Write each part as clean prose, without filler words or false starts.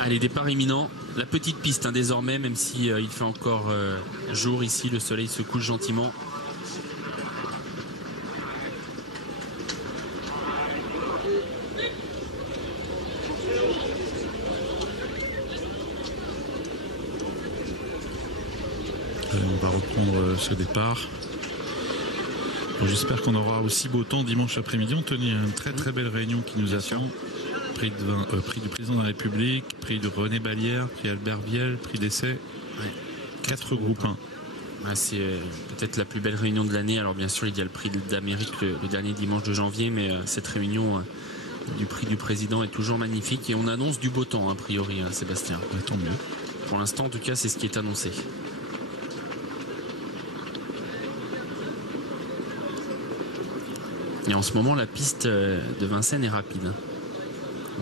Allez, départ imminent. La petite piste désormais, même si il fait encore jour ici, le soleil se couche gentiment. On va reprendre ce départ. Bon, j'espère qu'on aura aussi beau temps dimanche après-midi. On tenait une très belle réunion qui nous attend. Prix du président de la République, prix de René Balière, prix Albert Viel, prix d'essai. 4 groupes 1. C'est peut-être la plus belle réunion de l'année. Alors bien sûr, il y a le prix d'Amérique le dernier dimanche de janvier, mais cette réunion du prix du président est toujours magnifique. Et on annonce du beau temps, a priori, Sébastien. Tant mieux. Pour l'instant, en tout cas, c'est ce qui est annoncé. Et en ce moment, la piste de Vincennes est rapide.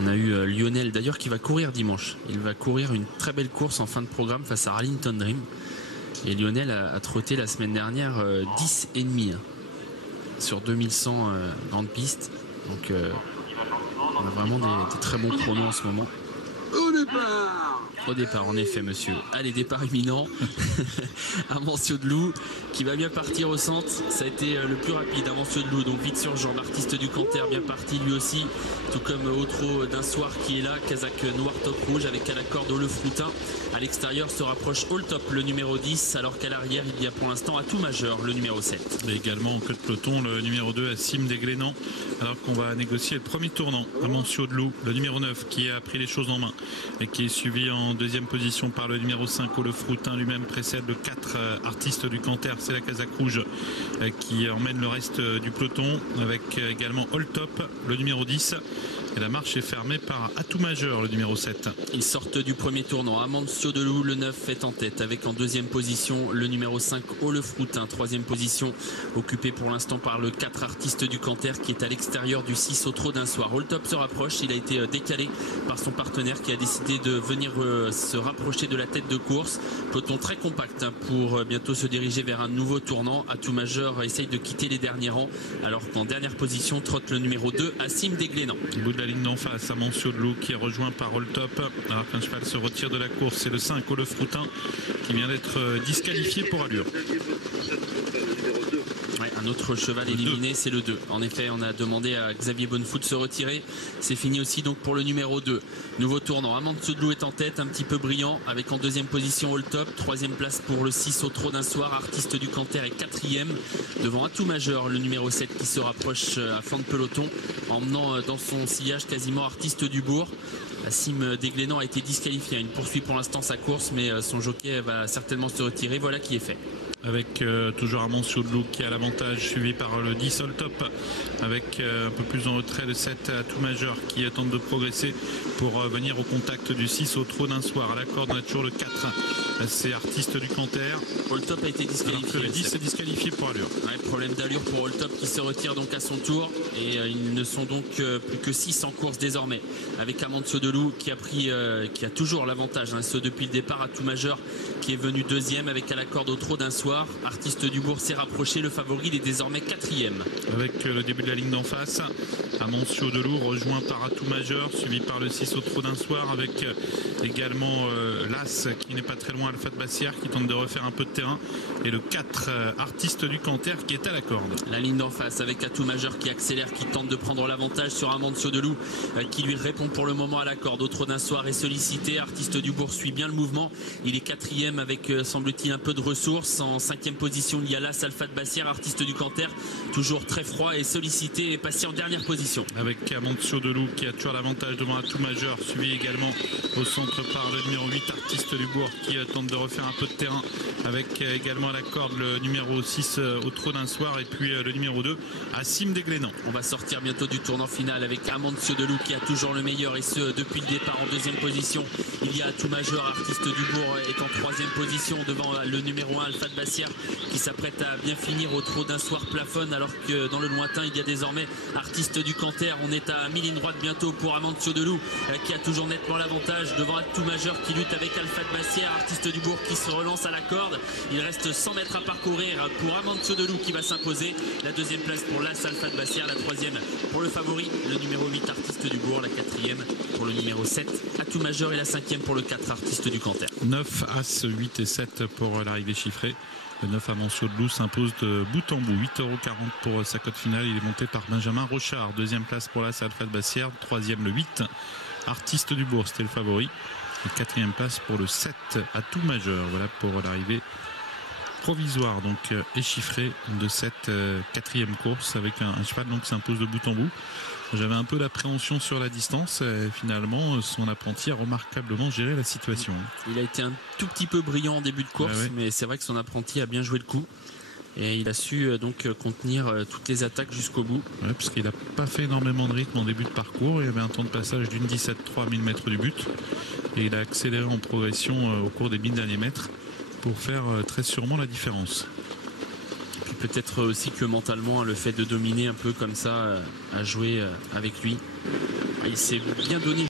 On a eu Lionel d'ailleurs qui va courir dimanche. Il va courir une très belle course en fin de programme face à Arlington Dream. Et Lionel a trotté la semaine dernière 10,5 sur 2100 grandes pistes. Donc on a vraiment des très bons chronos en ce moment. Au départ, en effet, monsieur. Allez, départ imminent. Amancio de Loup qui va bien partir au centre. Ça a été le plus rapide, Amancio de Loup. Donc vite sur Jean, l'artiste du Canter, bien parti lui aussi. Tout comme Autreau d'un soir qui est là. Kazakh noir top rouge avec à la corde Le Froutin. À l'extérieur se rapproche All Top, le numéro 10. Alors qu'à l'arrière, il y a pour l'instant Atout Majeur, le numéro 7. Et également en queue de peloton, le numéro 2, Assim des Glénans. Alors qu'on va négocier le premier tournant. Amancio de Loup, le numéro 9, qui a pris les choses en main et qui est suivi en deuxième position par le numéro 5, Le Froutin lui-même précède le 4 artiste du Canter, c'est la Kazakh rouge qui emmène le reste du peloton avec également All Top, le numéro 10. Et la marche est fermée par Atout Majeur, le numéro 7. Ils sortent du premier tournant. Amancio de Loup, le 9, est en tête avec en deuxième position le numéro 5, Le Froutin. Troisième position occupée pour l'instant par le 4 artiste du Canter qui est à l'extérieur du 6 au trot d'un soir. All Top se rapproche. Il a été décalé par son partenaire qui a décidé de venir se rapprocher de la tête de course. Peloton très compact pour bientôt se diriger vers un nouveau tournant. Atout Majeur essaye de quitter les derniers rangs alors qu'en dernière position trotte le numéro 2, Assim des Glénans. Au bout de la ligne d'en face, Amancio de Loup qui est rejoint par All Top. Alors qu'un cheval se retire de la course, c'est le 5, Le Froutin, qui vient d'être disqualifié pour allure. Ouais, un autre cheval éliminé, c'est le 2. En effet, on a demandé à Xavier Bonnefoot de se retirer. C'est fini aussi donc pour le numéro 2. Nouveau tournant. Amancio de Loup est en tête, un petit peu brillant, avec en deuxième position All Top. Troisième place pour le 6 au trot d'un soir. Artiste du Canter est quatrième. Devant Atout Majeur, le numéro 7 qui se rapproche à flanc de peloton, emmenant dans son sillage quasiment Artiste du Bourg. Assim des Glénans a été disqualifié. Il poursuit pour l'instant sa course, mais son jockey va certainement se retirer. Voilà qui est fait. Avec toujours Amancio de Loup qui a l'avantage, suivi par le 10 All Top, avec un peu plus en retrait le 7 Atout Majeur qui tente de progresser pour venir au contact du 6 au trot d'un soir. À la corde, on a toujours le 4, c'est Artiste du Canter. All Top a été disqualifié. Le 10 est disqualifié pour allure. Ouais, problème d'allure pour All Top qui se retire donc à son tour. Et ils ne sont donc plus que 6 en course désormais. Avec Amancio de Loup qui a toujours l'avantage, ce depuis le départ. Atout Majeur qui est venu deuxième avec à la corde au trot d'un soir. Artiste du Bourg s'est rapproché, le favori, il est désormais quatrième. Avec le début de la ligne d'en face, Amancio de Loup rejoint par Atout Majeur, suivi par le 6 au trot d'un soir, avec également l'As qui n'est pas très loin, Alpha de Bassière qui tente de refaire un peu de terrain, et le 4 artiste du Canter qui est à la corde. La ligne d'en face avec Atout Majeur qui accélère, qui tente de prendre l'avantage sur Amancio de Loup qui lui répond pour le moment à la corde. Au trot d'un soir est sollicité, Artiste du Bourg suit bien le mouvement, il est quatrième avec semble-t-il un peu de ressources. En cinquième position, il y a l'As Alpha de Bassière, Artiste du Canter, toujours très froid et sollicité et passé en dernière position. Avec Amancio de Loup qui a toujours l'avantage devant Atout Majeur, suivi également au centre par le numéro 8 Artiste du Bourg qui tente de refaire un peu de terrain, avec également à la corde le numéro 6 au trot d'un soir et puis le numéro 2 Assim des Glénans. On va sortir bientôt du tournant final avec Amancio de Loup qui a toujours le meilleur et ce depuis le départ. En deuxième position, il y a Atout Majeur, Artiste du Bourg est en troisième position devant le numéro 1 Alpha de Bassière qui s'apprête à bien finir au trot d'un soir plafonne, alors que dans le lointain il y a désormais Artiste du Canter. On est à mi-ligne droite bientôt pour Amancio de Loup qui a toujours nettement l'avantage devant Atout Majeur qui lutte avec Alpha de Bassière. Artiste du Bourg qui se relance à la corde. Il reste 100 mètres à parcourir pour Amancio de Loup qui va s'imposer. La deuxième place pour l'As Alpha de Bassière, la troisième pour le favori, le numéro 8 Artiste du Bourg, la quatrième pour le numéro 7 Atout Majeur et la cinquième pour le 4 Artiste du Canter. 9, As, 8 et 7 pour l'arrivée chiffrée. Le 9 Amancio de Loup s'impose de bout en bout. 8,40 € pour sa cote finale. Il est monté par Benjamin Rochard. Deuxième place pour l'As Alpha de Bassière. Troisième le 8 Artiste du Bourg, c'était le favori. Et quatrième place pour le 7 Atout Majeur. Voilà pour l'arrivée provisoire donc et chiffrée de cette quatrième course avec un cheval donc qui s'impose de bout en bout. J'avais un peu d'appréhension sur la distance. Et finalement, son apprenti a remarquablement géré la situation. Il a été un tout petit peu brillant en début de course, mais c'est vrai que son apprenti a bien joué le coup. Et il a su donc contenir toutes les attaques jusqu'au bout. Ouais, parce qu'il n'a pas fait énormément de rythme en début de parcours. Il y avait un temps de passage d'une 17,3 à 1000 mètres du but. Et il a accéléré en progression au cours des 1000 derniers mètres pour faire très sûrement la différence. Peut-être aussi que mentalement, le fait de dominer un peu comme ça a joué avec lui. Il s'est bien donné.